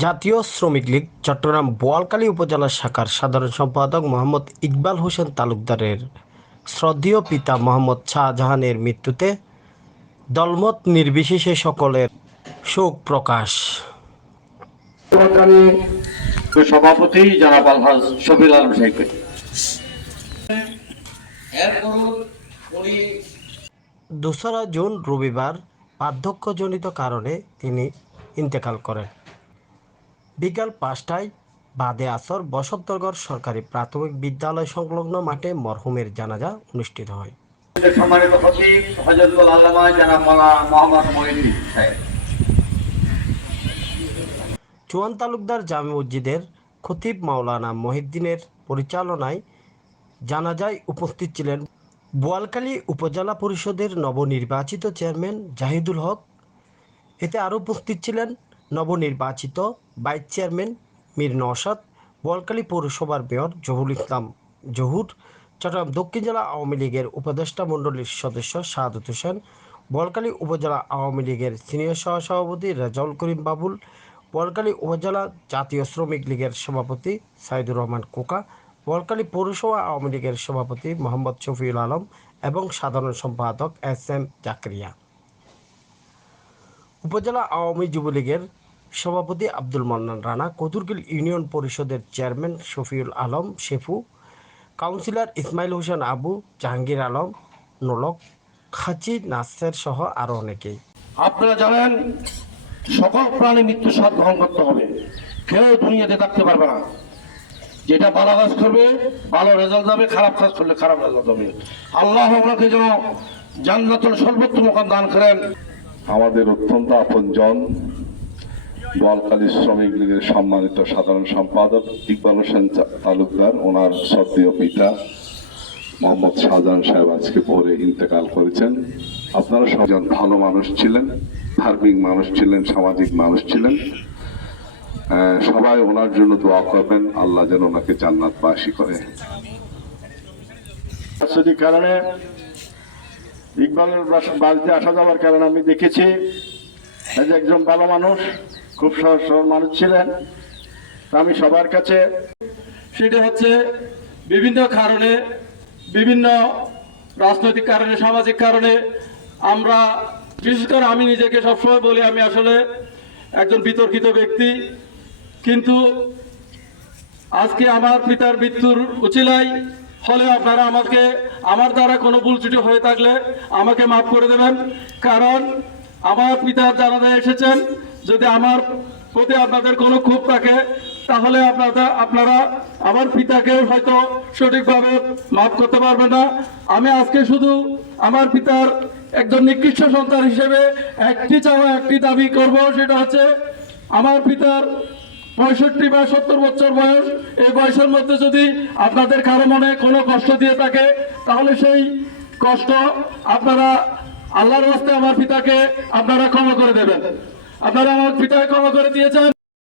জাতীয় শ্রমিক লীগ চট্টগ্রাম বোয়ালকালী উপজেলা শাখার সাধারণ সম্পাদক মোহাম্মদ ইকবাল হোসেন তালুকদারের শ্রদ্ধেয় পিতা মোহাম্মদ শাহজাহানের মৃত্যুতে দলমত নির্বিশেষে সকলের শোক প্রকাশ। সভাপতি জনাব আলহাজ শফিল আলম সাহেবকে। দোসরা জুন রবিবার বার্ধক্যজনিত কারণে তিনি ইন্তেকাল করেন। বিকাল পাঁচটায় বাদে আসর বসন্তগড় সরকারি প্রাথমিক বিদ্যালয় সংলগ্ন মাঠে মরহুমের জানাজা অনুষ্ঠিত হয়। চুয়ান তালুকদার জামে মসজিদের খতিব মাওলানা মহিদ্দিনের পরিচালনায় জানাজায় উপস্থিত ছিলেন বোয়ালখালী উপজেলা পরিষদের নবনির্বাচিত চেয়ারম্যান জাহিদুল হক। এতে আরও উপস্থিত ছিলেন নবনির্বাচিত ভাইস চেয়ারম্যান মীর নওশাদ বোয়ালখালী পৌরসভার মেয়র জহুর ইসলাম জহুর, চট্টগ্রাম দক্ষিণ জেলা আওয়ামী লীগের উপদেষ্টা মণ্ডলীর সদস্য শাহাদত হোসেন বোয়ালখালী উপজেলা আওয়ামী লীগের সিনিয়র সহসভাপতি রেজাউল করিম বাবুল বোয়ালখালী উপজেলা জাতীয় শ্রমিক লীগের সভাপতি সাইদুর রহমান কোকা বোয়ালখালী পৌরসভা আওয়ামী লীগের সভাপতি মোহাম্মদ শফিউল আলম এবং সাধারণ সম্পাদক এস এম জাকরিয়া। উপজেলা আওয়ামী যুবলীগের সভাপতি আব্দুল মান্নান রানা কতুরকিল ইউনিয়ন পরিষদের চেয়ারম্যান শফিউল আলম শেফু কাউন্সিলর ইসমাইল হোসেন আবু জাহাঙ্গীর আলম নোলক খাচি নাসের সহ আরও অনেকেই। আপনারা জানেন সকল প্রাণী মৃত্যু স্বাদ গ্রহণ করতে হবে। কেউ দুনিয়াতে থাকতে পারবে না। যেটা ভালো কাজ করবে ভালো রেজাল্ট যাবে খারাপ কাজ করলে খারাপ রেজাল্ট হবে। আল্লাহ ওনাকে যেন জান্নাতুল সর্বোত্তম মুকাম দান করেন। আমাদের অত্যন্ত আপনজন বোয়ালখালী শ্রমিক লীগের সম্মানিত সাধারণ সম্পাদক ইকবাল হোসেন তালুকদার, ওনার সদ্য পিতা মোহাম্মদ শাহজাহান সাহেব আজকে পরে ইন্তেকাল করেছেন। আপনারা সবজন ভালো মানুষ ছিলেন, ধার্মিক মানুষ ছিলেন, সামাজিক মানুষ ছিলেন। সবাই ওনার জন্য দোয়া করবেন, আল্লাহ যেন ওনাকে জান্নাত বাসি করে কারণে ইকবালের বাড়িতে আসা যাওয়ার কারণে আমি দেখেছি একজন ভালো মানুষ খুব সহজ সরল মানুষ ছিলেন। আমি সবার কাছে সেটা হচ্ছে বিভিন্ন কারণে, বিভিন্ন রাজনৈতিক কারণে, সামাজিক কারণে আমরা, বিশেষ করে আমি নিজেকে সবসময় বলি, আমি আসলে একজন বিতর্কিত ব্যক্তি। কিন্তু আজকে আমার পিতার মৃত্যুর উচিলাই হলে আপনারা আমাকে, আমার দ্বারা কোনো ভুল ত্রুটি হয়ে থাকলে আমাকে মাফ করে দেবেন। কারণ আমার পিতার জানাজায় এসেছেন যদি আমার প্রতি আপনাদের কোনো ক্ষোভ থাকে, তাহলে আপনারা আপনারা আমার পিতাকে হয়তো সঠিকভাবে মাফ করতে পারবেন না। আমি আজকে শুধু আমার পিতার একজন নিকৃষ্ট সন্তান হিসেবে একটি চাওয়া, একটি দাবি করব, সেটা হচ্ছে আমার পিতার পঁয়ষট্টি বা সত্তর বছর বয়স। এই বয়সের মধ্যে যদি আপনাদের কারও মনে কোনো কষ্ট দিয়ে থাকে, তাহলে সেই কষ্ট আপনারা আল্লাহর হস্তে আমার পিতাকে আপনারা ক্ষমা করে দেবেন। আপনারা আমার পিতায় ক্ষমা করে দিয়েছেন।